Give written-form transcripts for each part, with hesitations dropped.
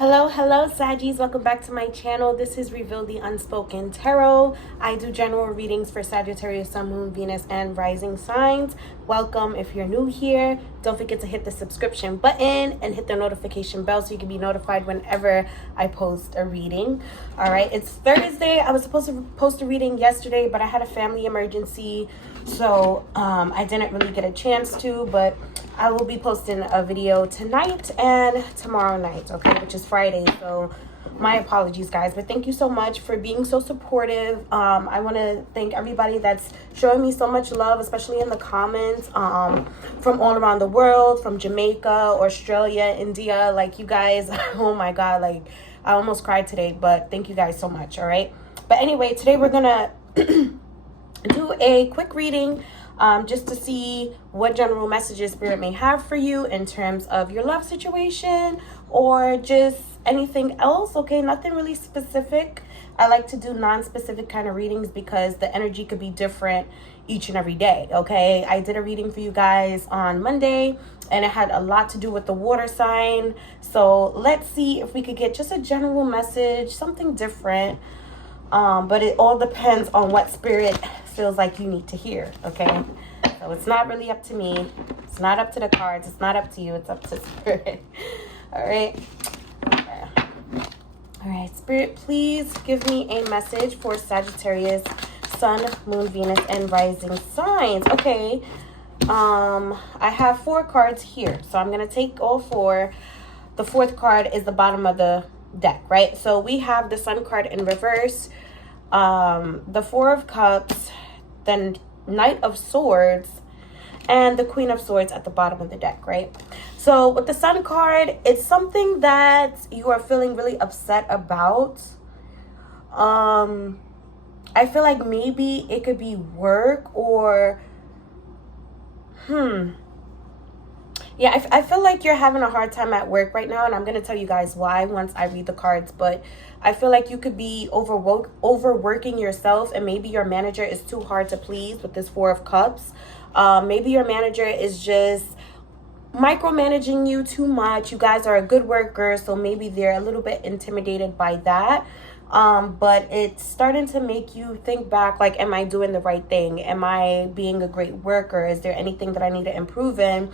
Hello, Saggies. Welcome back to my channel. This is Reveal the Unspoken Tarot. I do general readings for Sagittarius, Sun, Moon, Venus, and Rising signs. Welcome if you're new here. Don't forget to hit the subscription button and hit the notification bell so you can be notified whenever I post a reading. All right, it's Thursday. I was supposed to post a reading yesterday, but I had a family emergency, so I didn't really get a chance to, but I will be posting a video tonight and tomorrow night, okay, which is Friday. So my apologies, guys, but thank you so much for being so supportive. I want to thank everybody that's showing me so much love, especially in the comments, from all around the world, from Jamaica, Australia, India. Like, you guys, oh my God, like, I almost cried today, but thank you guys so much, all right? But anyway, today we're gonna do a quick reading just to see what general messages Spirit may have for you in terms of your love situation or just anything else, okay? Nothing really specific. I like to do non-specific kind of readings because the energy could be different each and every day, okay? I did a reading for you guys on Monday, and it had a lot to do with the water sign. So let's see if we could get just a general message, something different. But it all depends on what Spirit feels like you need to hear, okay? So it's not really up to me. It's not up to the cards. It's not up to you. It's up to Spirit. All right? Okay. All right, Spirit, please give me a message for Sagittarius, Sun, Moon, Venus, and Rising signs. Okay. I have 4 cards here, so I'm going to take all 4. The 4th card is the bottom of the deck, right? So we have the Sun card in reverse, the 4 of Cups, then Knight of Swords, and the Queen of Swords at the bottom of the deck, right? So with the Sun card, it's something that you are feeling really upset about. I feel like maybe it could be work or yeah, I feel like you're having a hard time at work right now, and I'm going to tell you guys why once I read the cards, but I feel like you could be overworking yourself, and maybe your manager is too hard to please with this 4 of Cups. Maybe your manager is just micromanaging you too much. You guys are a good worker, so maybe they're a little bit intimidated by that. But it's starting to make you think back, like, am I doing the right thing? Am I being a great worker? Is there anything that I need to improve in?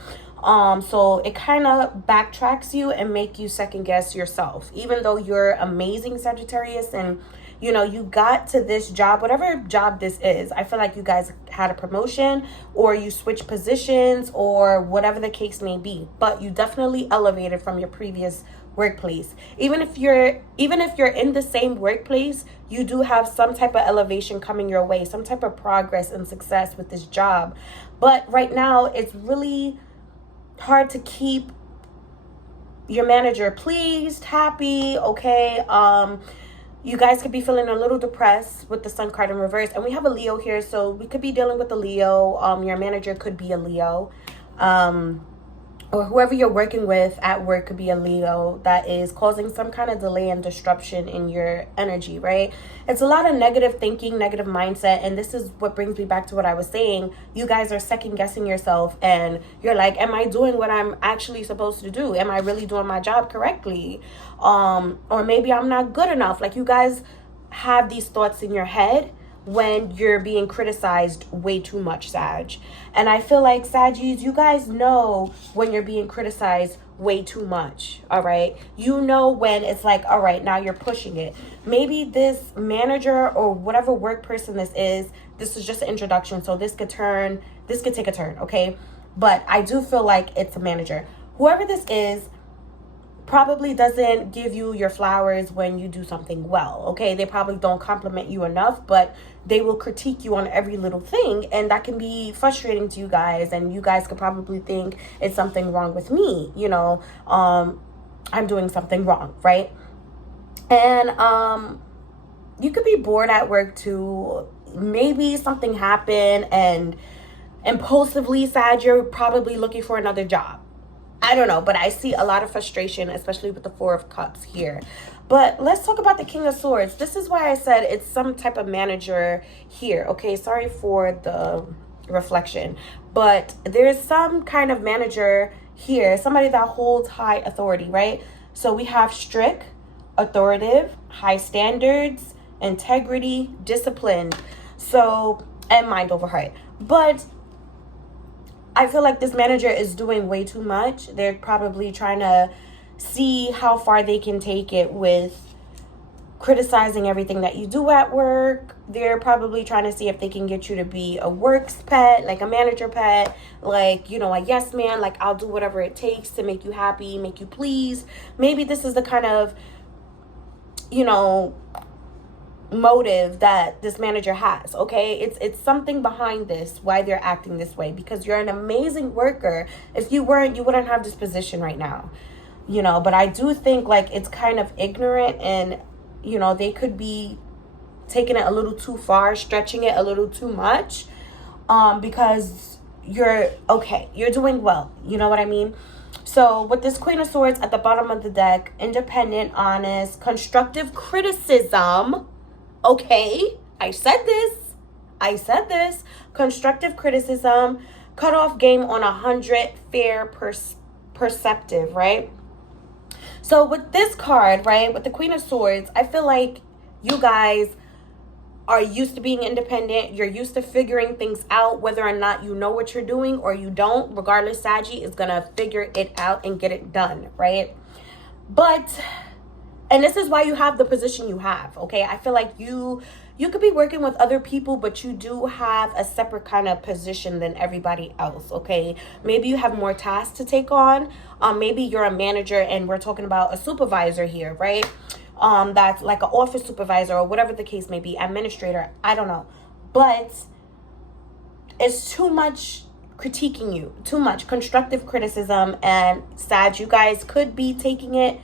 So it kind of backtracks you and make you second guess yourself, even though you're amazing, Sagittarius, and you know, you got to this job, whatever job this is. I feel like you guys had a promotion or you switched positions or whatever the case may be, but you definitely elevated from your previous workplace. Even if you're in the same workplace, you do have some type of elevation coming your way, some type of progress and success with this job. But right now, it's really hard to keep your manager pleased, happy, okay? You guys could be feeling a little depressed with the Sun card in reverse. And we have a Leo here, so we could be dealing with a Leo. Your manager could be a Leo. Or whoever you're working with at work could be a Leo that is causing some kind of delay and disruption in your energy, right? It's a lot of negative thinking, negative mindset. And this is what brings me back to what I was saying. You guys are second guessing yourself and you're like, am I doing what I'm actually supposed to do? Am I really doing my job correctly? Or maybe I'm not good enough. Like, you guys have these thoughts in your head when you're being criticized way too much, Sag. And I feel like, Saggies, you guys know when you're being criticized way too much, all right? You know when it's like, all right, now you're pushing it. Maybe this manager or whatever work person this is just an introduction, so this could take a turn, okay? But I do feel like it's a manager. Whoever this is probably doesn't give you your flowers when you do something well, okay? They probably don't compliment you enough, but they will critique you on every little thing, and that can be frustrating to you guys, and you guys could probably think it's something wrong with me, you know, I'm doing something wrong, right? And you could be bored at work too. Maybe something happened and impulsively, Sag, you're probably looking for another job. I don't know, but I see a lot of frustration, especially with the 4 of Cups here. But let's talk about the King of Swords. This is why I said it's some type of manager here, okay? Sorry for the reflection, but there's some kind of manager here, somebody that holds high authority, right? So we have strict, authoritative, high standards, integrity, disciplined. So, and mind over heart. But I feel like this manager is doing way too much. They're probably trying to see how far they can take it with criticizing everything that you do at work. They're probably trying to see if they can get you to be a works pet, like a manager pet, like, you know, a yes man, like I'll do whatever it takes to make you happy, make you pleased. Maybe this is the kind of, you know, motive that this manager has. Okay, it's something behind this, why they're acting this way, because you're an amazing worker. If you weren't, you wouldn't have this position right now, you know. But I do think like it's kind of ignorant, and you know, they could be taking it a little too far, stretching it a little too much, because you're doing well, you know what I mean? So with this Queen of Swords at the bottom of the deck, independent, honest, constructive criticism. Okay, I said this. Constructive criticism, cutoff game on 100, fair, perceptive, right? So with this card, right, with the Queen of Swords, I feel like you guys are used to being independent. You're used to figuring things out, whether or not you know what you're doing or you don't. Regardless, Saggy is going to figure it out and get it done, right? But, and this is why you have the position you have, okay? I feel like you could be working with other people, but you do have a separate kind of position than everybody else, okay? Maybe you have more tasks to take on. Maybe you're a manager and we're talking about a supervisor here, right? That's like an office supervisor or whatever the case may be, administrator, I don't know. But it's too much critiquing you, too much constructive criticism, and Sag, you guys could be taking it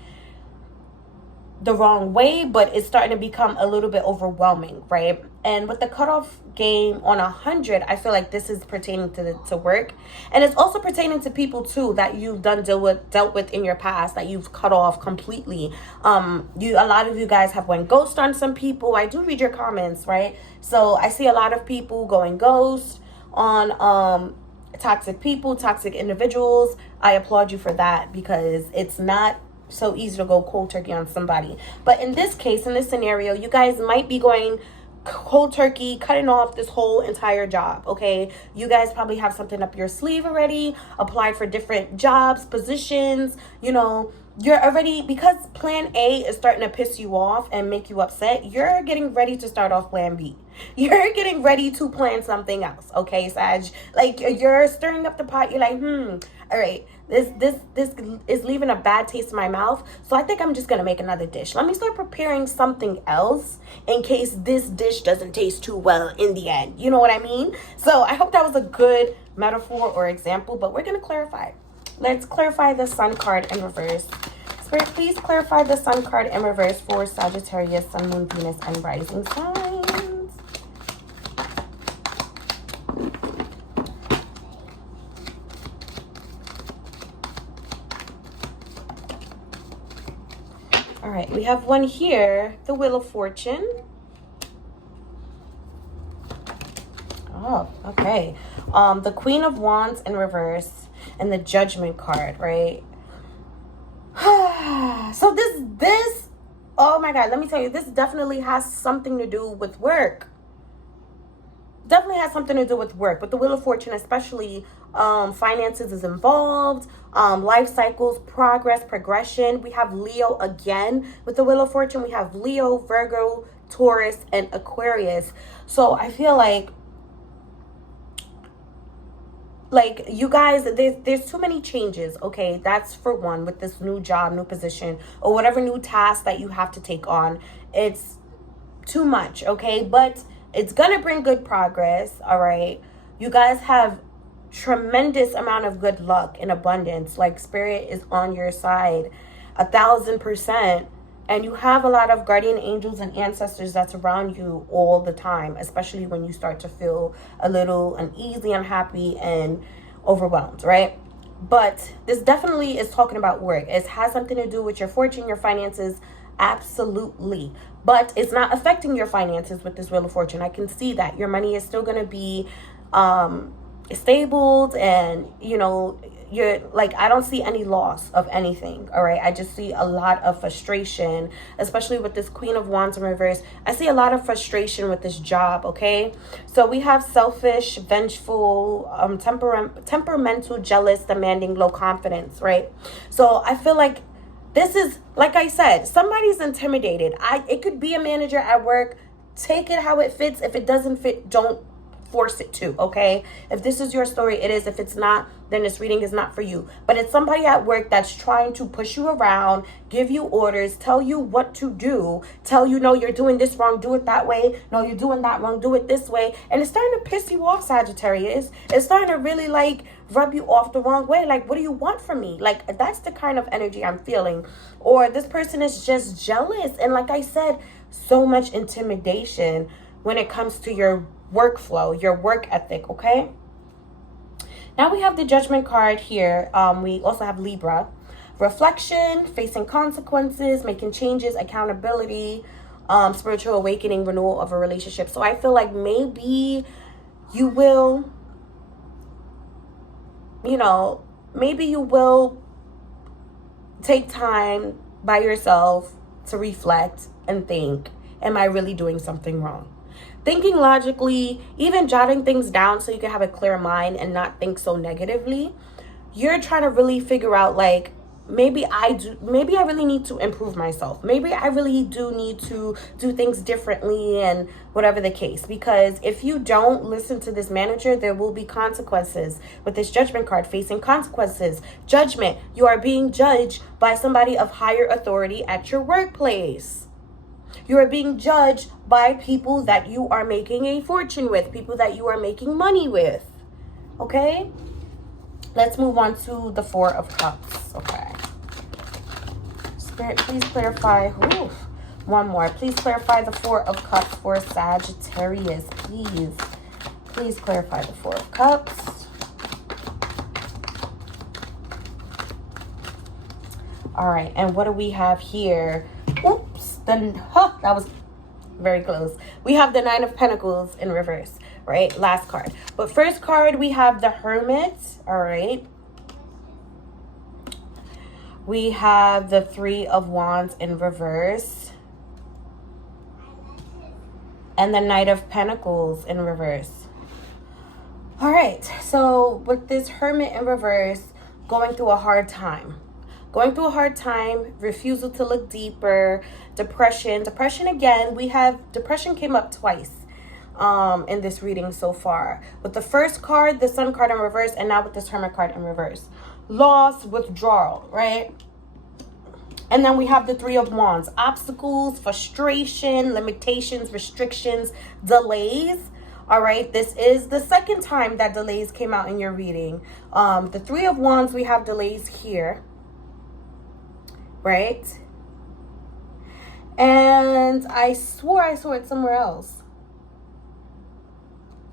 the wrong way, but it's starting to become a little bit overwhelming, right? And with the cutoff game on 100, I feel like this is pertaining to work, and it's also pertaining to people too that you've dealt with in your past that you've cut off completely. A lot of you guys have went ghost on some people. I do read your comments, right? So I see a lot of people going ghost on toxic people, toxic individuals. I applaud you for that, because it's not so easy to go cold turkey on somebody. But in this case, in this scenario, you guys might be going cold turkey, cutting off this whole entire job, okay? You guys probably have something up your sleeve already, applied for different jobs, positions, you know, you're already, because plan A is starting to piss you off and make you upset, you're getting ready to start off plan B. You're getting ready to plan something else, okay, Sag? Like, you're stirring up the pot. You're like, all right, this is leaving a bad taste in my mouth, so I think I'm just gonna make another dish. Let me start preparing something else in case this dish doesn't taste too well in the end. You know what I mean? So I hope that was a good metaphor or example, but we're gonna clarify. Let's clarify the Sun card in reverse. Spirit, please clarify the Sun card in reverse for Sagittarius, Sun, Moon, Venus, and Rising signs. All right, we have one here, the Wheel of Fortune. Oh, okay. The Queen of Wands in reverse and the Judgment card, right? So this, oh my God, let me tell you, this definitely has something to do with work. Definitely has something to do with work. With the Wheel of Fortune, especially, finances is involved, life cycles, progress, progression. We have Leo again. With the Wheel of Fortune, we have Leo, Virgo, Taurus, and Aquarius. So I feel like you guys, there's too many changes, okay? That's for one, with this new job, new position, or whatever new task that you have to take on. It's too much, okay? But it's gonna bring good progress, all right? You guys have tremendous amount of good luck and abundance. Like, Spirit is on your side 1,000%. And you have a lot of guardian angels and ancestors that's around you all the time, especially when you start to feel a little uneasy, unhappy, and overwhelmed, right? But this definitely is talking about work. It has something to do with your fortune, your finances, absolutely. But it's not affecting your finances with this Wheel of Fortune. I can see that. Your money is still going to be stabled, and, you know, you're like, I don't see any loss of anything. All right, I just see a lot of frustration, especially with this Queen of Wands in reverse. I see a lot of frustration with this job. Okay, so we have selfish, vengeful, temperamental, jealous, demanding, low confidence, right? So I feel like this is, like I said, somebody's intimidated. It could be a manager at work. Take it how it fits. If it doesn't fit, don't force it to, okay? If this is your story, it is. If it's not, then this reading is not for you. But it's somebody at work that's trying to push you around, give you orders, tell you what to do, tell you, no, you're doing this wrong, do it that way. No, you're doing that wrong, do it this way. And it's starting to piss you off, Sagittarius. It's starting to really like rub you off the wrong way. Like, what do you want from me? Like, that's the kind of energy I'm feeling. Or this person is just jealous. And like I said, so much intimidation when it comes to your workflow, your work ethic, okay? Now we have the Judgment card here. We also have Libra. Reflection, facing consequences, making changes, accountability, spiritual awakening, renewal of a relationship. So I feel like maybe you will, maybe you will take time by yourself to reflect and think, am I really doing something wrong? Thinking logically, even jotting things down so you can have a clear mind and not think so negatively. You're trying to really figure out, like, maybe I really need to improve myself. Maybe I really do need to do things differently, and whatever the case. Because if you don't listen to this manager, there will be consequences. With this Judgment card, facing consequences, judgment, you are being judged by somebody of higher authority at your workplace. You are being judged by people that you are making a fortune with, people that you are making money with. Okay? Let's move on to the Four of Cups. Okay. Spirit, please clarify. Ooh, one more. Please clarify the Four of Cups for Sagittarius. Please. Please clarify the Four of Cups. All right. And what do we have here? Oops. That was very close. We have the Nine of Pentacles in reverse, right? Last card. But first card, we have the Hermit. All right. We have the Three of Wands in reverse. And the Knight of Pentacles in reverse. All right. So with this Hermit in reverse, going through a hard time. Going through a hard time, refusal to look deeper, depression. Depression again, we have depression came up twice in this reading so far. With the first card, the Sun card in reverse, and now with this Hermit card in reverse. Loss, withdrawal, right? And then we have the Three of Wands. Obstacles, frustration, limitations, restrictions, delays. All right, this is the second time that delays came out in your reading. The Three of Wands, we have delays here. Right? And I swore I saw it somewhere else.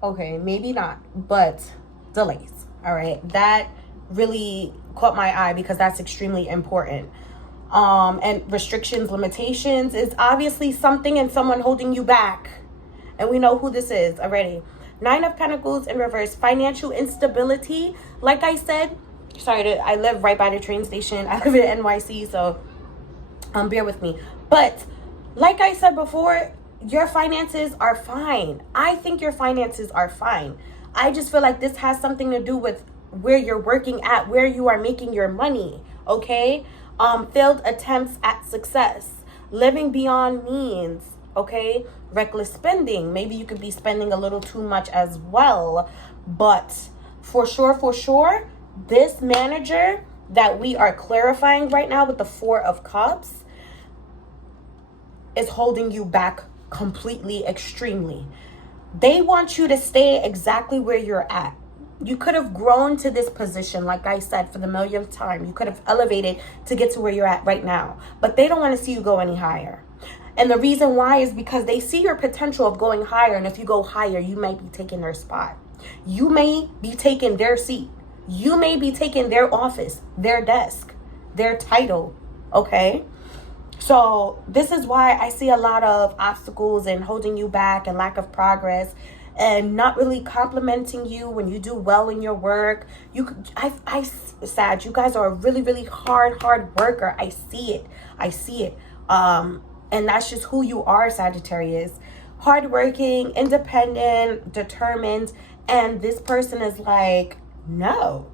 Okay, maybe not, but delays. All right, that really caught my eye because that's extremely important. And restrictions, limitations is obviously something and someone holding you back. And we know who this is already. Nine of Pentacles in reverse, financial instability. Like I said, I live right by the train station. I live in NYC, so bear with me. But like I said before, your finances are fine. I think your finances are fine. I just feel like this has something to do with where you're working at, where you are making your money, okay? Failed attempts at success, living beyond means, okay? Reckless spending. Maybe you could be spending a little too much as well. But for sure, this manager that we are clarifying right now with the Four of Cups is holding you back completely, extremely. They want you to stay exactly where you're at. You could have grown to this position, like I said, for the millionth time. You could have elevated to get to where you're at right now. But they don't want to see you go any higher. And the reason why is because they see your potential of going higher. And if you go higher, you might be taking their spot. You may be taking their seat. You may be taking their office, their desk, their title, okay? So this is why I see a lot of obstacles and holding you back and lack of progress. and not really complimenting you when you do well in your work. Sag, you guys are a really, really hard worker. I see it. And that's just who you are, Sagittarius. Hardworking, independent, determined. And this person is like, no.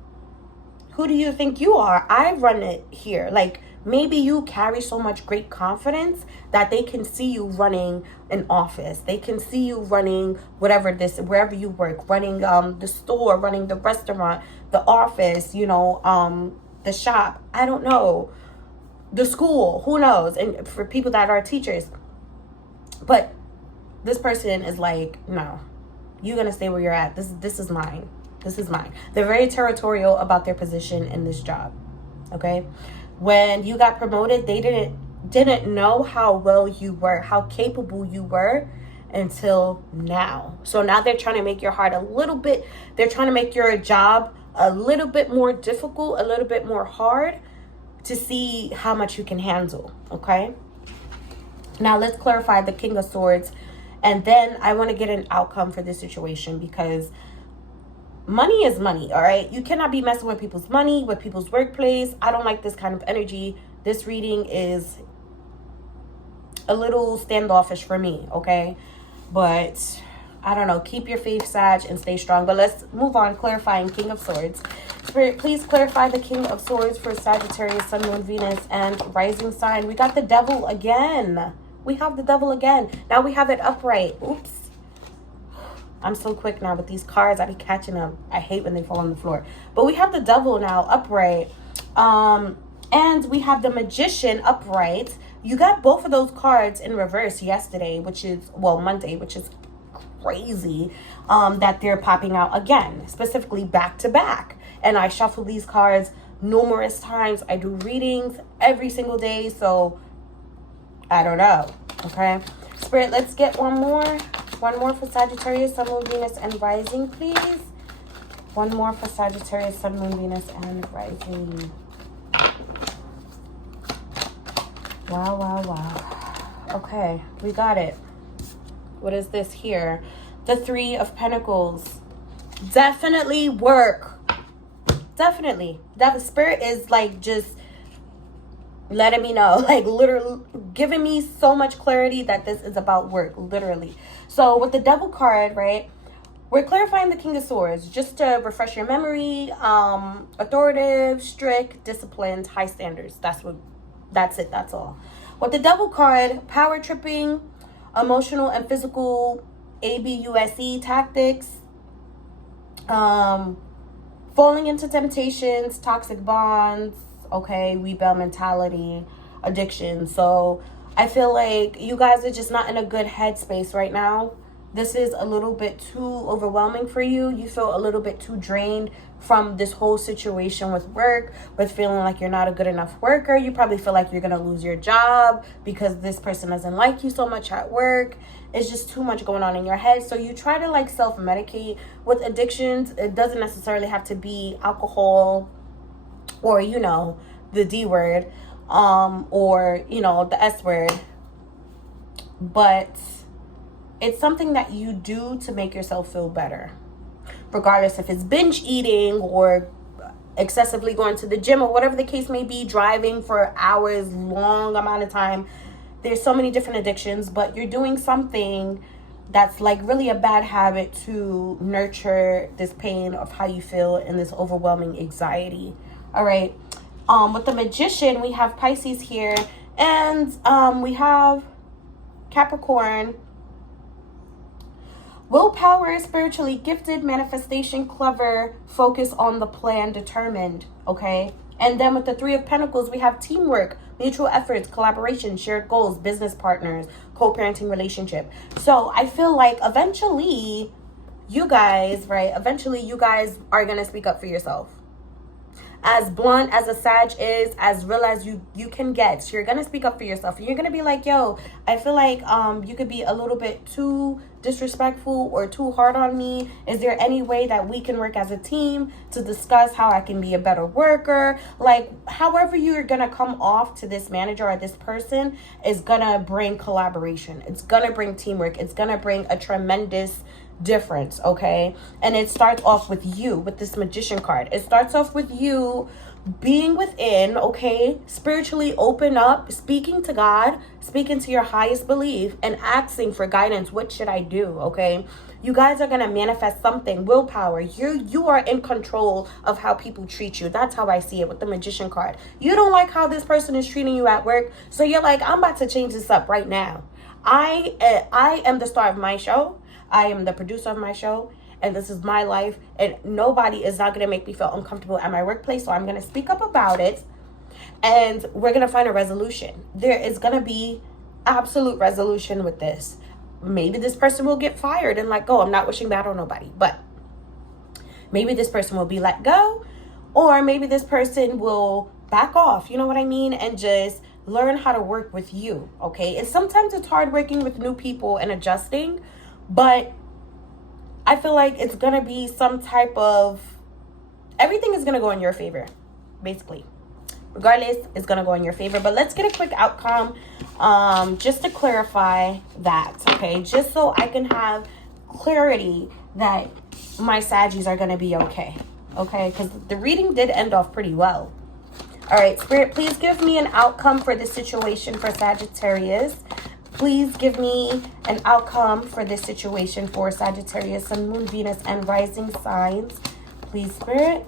Who do you think you are? I run it here. Like, maybe you carry so much great confidence that they can see you running an office. They can see you running wherever you work, running the store, running the restaurant, the office, the shop. I don't know. The school, who knows? And for people that are teachers. But this person is like, no, you're going to stay where you're at. This is mine. This is mine. They're very territorial about their position in this job. Okay? When you got promoted, they didn't know how well you were, how capable you were until now. So now they're trying to make your heart they're trying to make your job a little bit more difficult, a little bit more hard to see how much you can handle. Okay? Now let's clarify the King of Swords. And then I want to get an outcome for this situation, because money is money, all right? You cannot be messing with people's money, with people's workplace. I don't like this kind of energy. This reading is a little standoffish for me, okay? But I don't know. Keep your faith, Sag, and stay strong. But let's move on, clarifying King of Swords. Spirit, please clarify the King of Swords for Sagittarius, Sun, Moon, Venus, and rising sign. We got the Devil again. We have the Devil again. Now we have it upright. Oops. I'm so quick now with these cards. I be catching them. I hate when they fall on the floor. But we have the Devil now upright. And we have the Magician upright. You got both of those cards in reverse yesterday, Monday, which is crazy, that they're popping out again, specifically back to back. And I shuffle these cards numerous times. I do readings every single day, so I don't know. Okay, Spirit, let's get one more for Sagittarius, Sun, Moon, Venus, and rising, please. One more for Sagittarius, Sun, Moon, Venus, and rising. Wow. Okay, we got it. What is this here? The Three of Pentacles. Definitely work. Definitely. That Spirit is like just letting me know, like literally giving me so much clarity that this is about work, literally. So with the Devil card, right, we're clarifying the King of Swords just to refresh your memory. Authoritative, strict, disciplined, high standards. That's all. With the Devil card, power tripping, emotional and physical ABUSE tactics, falling into temptations, toxic bonds, okay, rebel mentality, addiction. So I feel like you guys are just not in a good headspace right now. This is a little bit too overwhelming for you. You feel a little bit too drained from this whole situation with work, with feeling like you're not a good enough worker. You probably feel like you're going to lose your job because this person doesn't like you so much at work. It's just too much going on in your head. So you try to like self-medicate with addictions. It doesn't necessarily have to be alcohol or, the D word, or, the S word. But it's something that you do to make yourself feel better. Regardless if it's binge eating or excessively going to the gym or whatever the case may be, driving for hours, long amount of time. There's so many different addictions, but you're doing something that's like really a bad habit to nurture this pain of how you feel and this overwhelming anxiety. All right. With the Magician, we have Pisces here, and we have Capricorn. Willpower, spiritually gifted, manifestation, clever, focus on the plan, determined, okay? And then with the Three of Pentacles, we have teamwork, mutual efforts, collaboration, shared goals, business partners, co-parenting relationship. So I feel like eventually you guys are going to speak up for yourself. As blunt as a Sag is, as real as you can get, you're going to speak up for yourself. And you're going to be like, yo, I feel like you could be a little bit too disrespectful or too hard on me. Is there any way that we can work as a team to discuss how I can be a better worker? Like, however you're going to come off to this manager or this person is going to bring collaboration. It's going to bring teamwork. It's going to bring a tremendous difference, okay? And it starts off with you, with this Magician card. It starts off with you being within, okay? Spiritually open up, speaking to God, speaking to your highest belief, and asking for guidance. What should I do, okay? You guys are going to manifest something. Willpower. You are in control of how people treat you. That's how I see it with the Magician card. You don't like how this person is treating you at work, so you're like, I'm about to change this up right now. I am the star of my show. I am the producer of my show, and this is my life, and nobody is not going to make me feel uncomfortable at my workplace, so I'm going to speak up about it, and we're going to find a resolution. There is going to be absolute resolution with this. Maybe this person will get fired and let go. I'm not wishing that on nobody, but maybe this person will be let go, or maybe this person will back off, you know what I mean, and just learn how to work with you, okay? And sometimes it's hard working with new people and adjusting, but I feel like it's going to be some type of, everything is going to go in your favor, basically. Regardless, it's going to go in your favor. But let's get a quick outcome just to clarify that, okay? Just so I can have clarity that my Saggies are going to be okay, okay? Because the reading did end off pretty well. All right, Spirit, please give me an outcome for this situation for Sagittarius. Please give me an outcome for this situation for Sagittarius, Sun, Moon, Venus, and rising signs. Please, Spirit.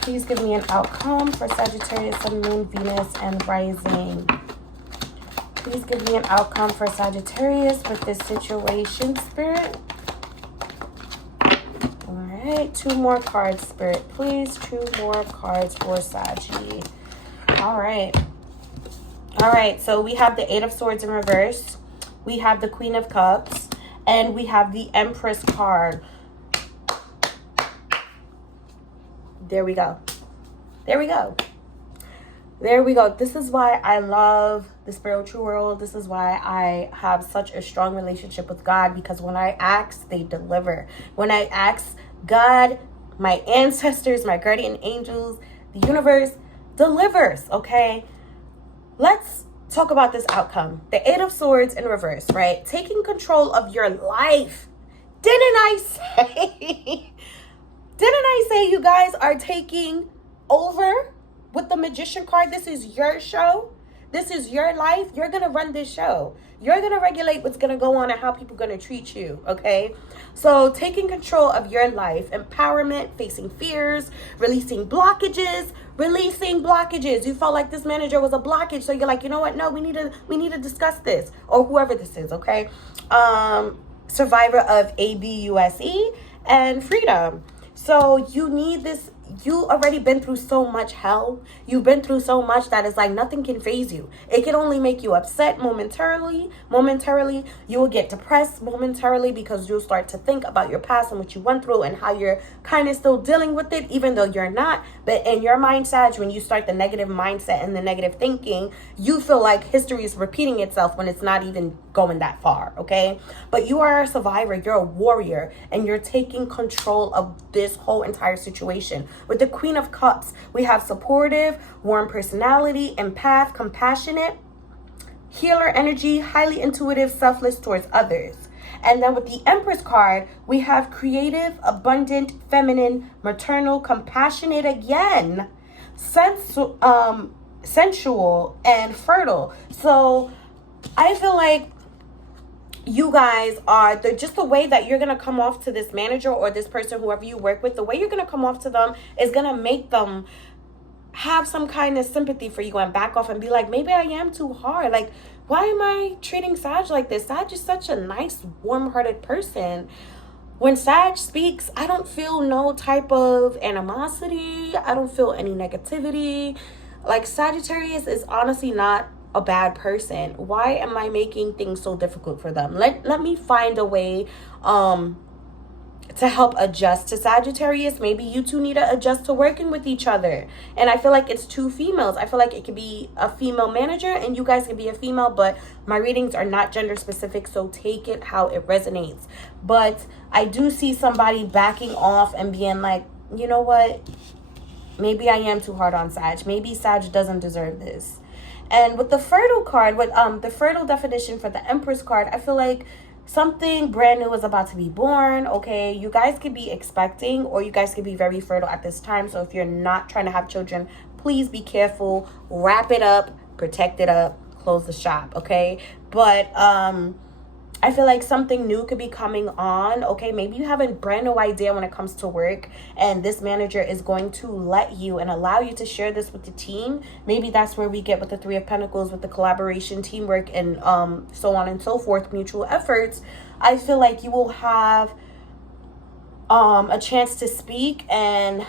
Please give me an outcome for Sagittarius, Sun, Moon, Venus, and rising. Please give me an outcome for Sagittarius with this situation, Spirit. All right, 2 more cards, Spirit. Please, 2 more cards for Saggy. All right. All right, so we have the 8 of Swords in reverse. We have the Queen of Cups. And we have the Empress card. There we go. There we go. There we go. This is why I love the spiritual world. This is why I have such a strong relationship with God. Because when I ask, they deliver. When I ask God, my ancestors, my guardian angels, the universe delivers, okay? Let's talk about this outcome. The 8 of Swords in reverse, right? Taking control of your life. Didn't I say? Didn't I say you guys are taking over with the Magician card? This is your show. This is your life. You're going to run this show. You're going to regulate what's going to go on and how people are going to treat you, okay? So taking control of your life, empowerment, facing fears, releasing blockages. You felt like this manager was a blockage, so you're like, you know what? No, we need to discuss this, or whoever this is, okay? Survivor of ABUSE and freedom. So you need this. You already been through so much hell. You've been through so much that it's like nothing can faze you. It can only make you upset momentarily. You will get depressed momentarily because you'll start to think about your past and what you went through and how you're kind of still dealing with it, even though you're not. But in your mindset, when you start the negative mindset and the negative thinking, you feel like history is repeating itself when it's not even going that far, okay? But you are a survivor. You're a warrior, and you're taking control of this whole entire situation. With the Queen of Cups, we have supportive, warm personality, empath, compassionate, healer energy, highly intuitive, selfless towards others. And then with the Empress card, we have creative, abundant, feminine, maternal, compassionate again, sensual, and fertile. So I feel like you guys are just the way that you're going to come off to this manager or this person, whoever you work with, the way you're going to come off to them is going to make them have some kind of sympathy for you and back off and be like, maybe I am too hard. Like, why am I treating Sag like this? Sag is such a nice, warm-hearted person. When Sag speaks, I don't feel no type of animosity. I don't feel any negativity. Like, Sagittarius is honestly not a bad person. Why am I making things so difficult for them? Let me find a way to help adjust to Sagittarius. Maybe you two need to adjust to working with each other. And I feel like it's 2 females. I feel like it could be a female manager and you guys could be a female, but my readings are not gender specific, so take it how it resonates. But I do see somebody backing off and being like, you know what? maybe I am too hard on Sag. Maybe Sag doesn't deserve this. And with the fertile card, with the fertile definition for the Empress card, I feel like something brand new is about to be born, okay? You guys could be expecting, or you guys could be very fertile at this time. So if you're not trying to have children, please be careful. Wrap it up, protect it up, close the shop, okay? But I feel like something new could be coming on, okay? Maybe you have a brand new idea when it comes to work, and this manager is going to let you and allow you to share this with the team. Maybe that's where we get with the Three of Pentacles, with the collaboration, teamwork, and so on and so forth, mutual efforts. I feel like you will have a chance to speak and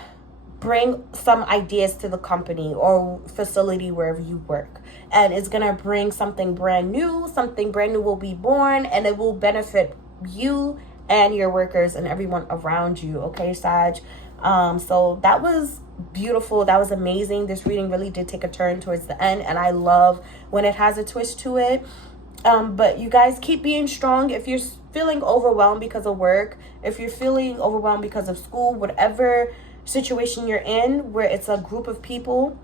bring some ideas to the company or facility wherever you work. And it's going to bring something brand new. Something brand new will be born, and it will benefit you and your workers and everyone around you. Okay, Sag? So that was beautiful. That was amazing. This reading really did take a turn towards the end, and I love when it has a twist to it. But you guys keep being strong. If you're feeling overwhelmed because of work, if you're feeling overwhelmed because of school, whatever situation you're in where it's a group of people,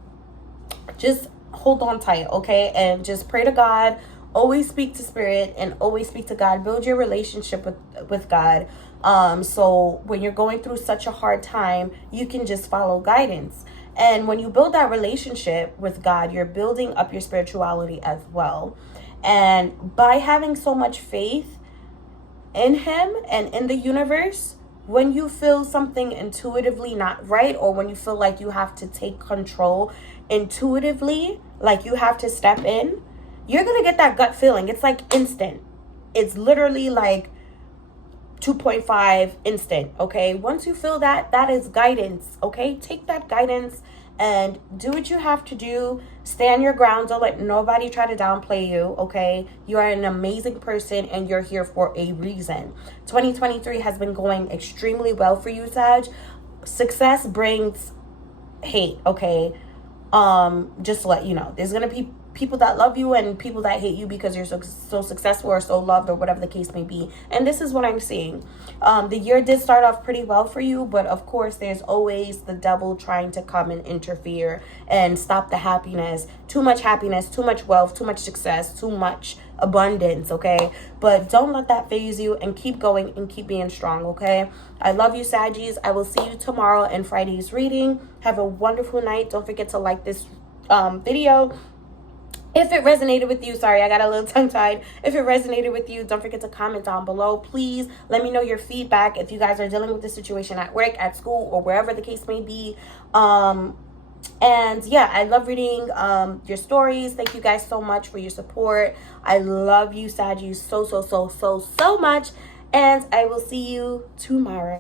just hold on tight, okay? And just pray to God. Always speak to spirit and always speak to God. Build your relationship with God. So when you're going through such a hard time, you can just follow guidance. And when you build that relationship with God, you're building up your spirituality as well. And by having so much faith in Him and in the universe, when you feel something intuitively not right, or when you feel like you have to take control intuitively, like you have to step in, you're going to get that gut feeling. It's like instant. It's literally like 2.5 instant, okay? Once you feel that, that is guidance, okay? Take that guidance and do what you have to do. Stand your ground. Don't let nobody try to downplay you, okay? You are an amazing person, and you're here for a reason. 2023 has been going extremely well for you, Sag. Success brings hate, okay? Just to let you know, there's gonna be people that love you and people that hate you because you're so successful or so loved or whatever the case may be. And this is what I'm seeing. The year did start off pretty well for you, but of course there's always the devil trying to come and interfere and stop the happiness. Too much happiness, too much wealth, too much success, too much abundance, okay? But don't let that phase you, and keep going and keep being strong, okay? I love you, Saggies. I will see you tomorrow in Friday's reading. Have a wonderful night. Don't forget to like this video. If it resonated with you, sorry, I got a little tongue-tied. If it resonated with you, don't forget to comment down below. Please let me know your feedback if you guys are dealing with this situation at work, at school, or wherever the case may be. And yeah, I love reading your stories. Thank you guys so much for your support. I love you, Saggies, so much. And I will see you tomorrow.